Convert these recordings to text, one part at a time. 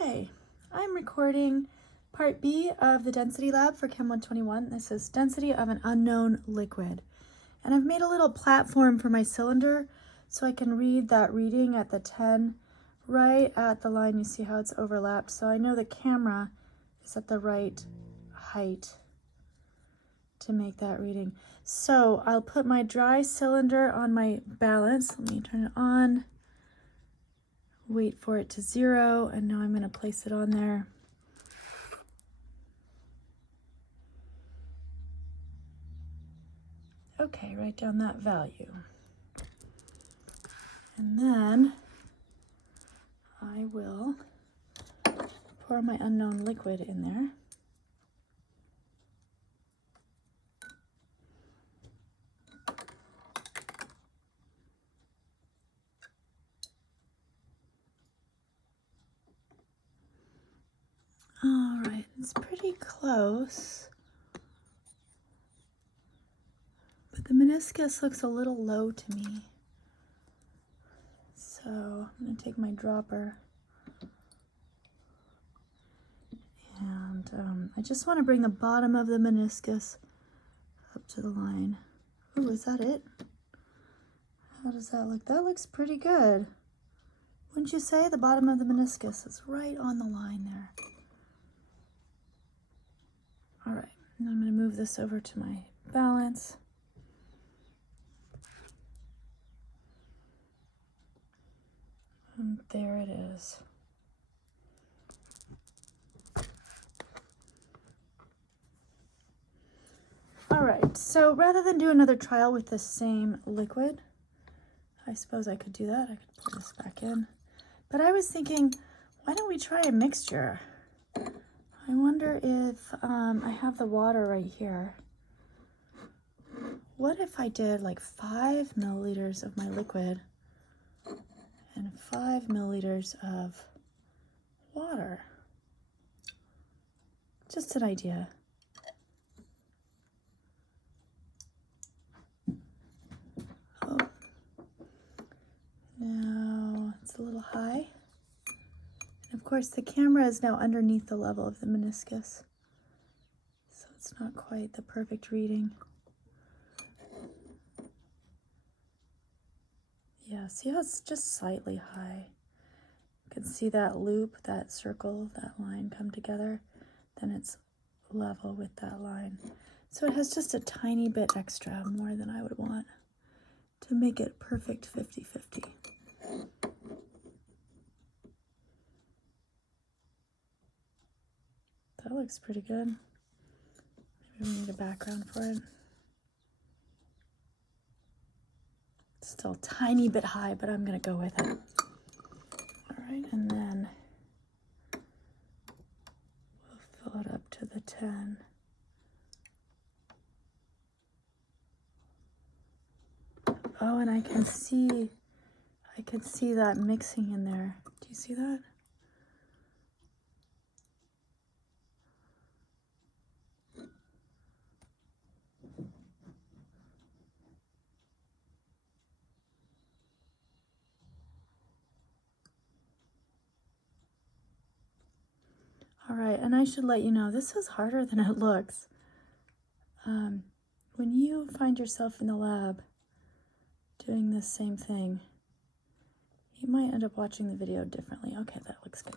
Okay, I'm recording part B of the density lab for Chem 121. This is density of an unknown liquid. And I've made a little platform for my cylinder so I can read that reading at the 10 right at the line. You see how it's overlapped. So I know the camera is at the right height to make that reading. So I'll put my dry cylinder on my balance. Let me turn it on. Wait for it to 0, and now I'm going to place it on there. Okay, write down that value. And then I will pour my unknown liquid in there. All right, it's pretty close. But the meniscus looks a little low to me. So I'm going to take my dropper. And I just want to bring the bottom of the meniscus up to the line. Ooh, is that it? How does that look? That looks pretty good. Wouldn't you say? The bottom of the meniscus is right on the line there. All right, and I'm going to move this over to my balance. And there it is. All right, so rather than do another trial with the same liquid, I suppose I could do that. I could pull this back in. But I was thinking, why don't we try a mixture? I wonder if I have the water right here. What if I did like 5 milliliters of my liquid and 5 milliliters of water? Just an idea. Oh, now it's a little high. And of course, the camera is now underneath the level of the meniscus, so it's not quite the perfect reading. Yeah, see how it's just slightly high. You can see that loop, that circle, that line come together. Then it's level with that line. So it has just a tiny bit extra, more than I would want, to make it perfect 50-50. That looks pretty good. Maybe we need a background for it. It's still a tiny bit high, but I'm gonna go with it. All right, and then we'll fill it up to the 10. Oh, and I can see that mixing in there. Do you see that? All right, and I should let you know, this is harder than it looks. When you find yourself in the lab doing this same thing, you might end up watching the video differently. Okay, that looks good.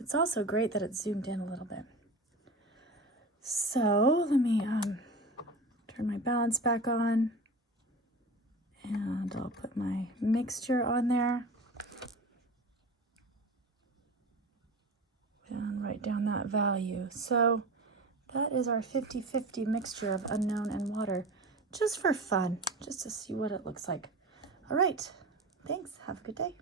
It's also great that it's zoomed in a little bit. So let me turn my balance back on, and I'll put my mixture on there. And write down that value. So that is our 50-50 mixture of unknown and water, just for fun, just to see what it looks like. All right, thanks. Have a good day.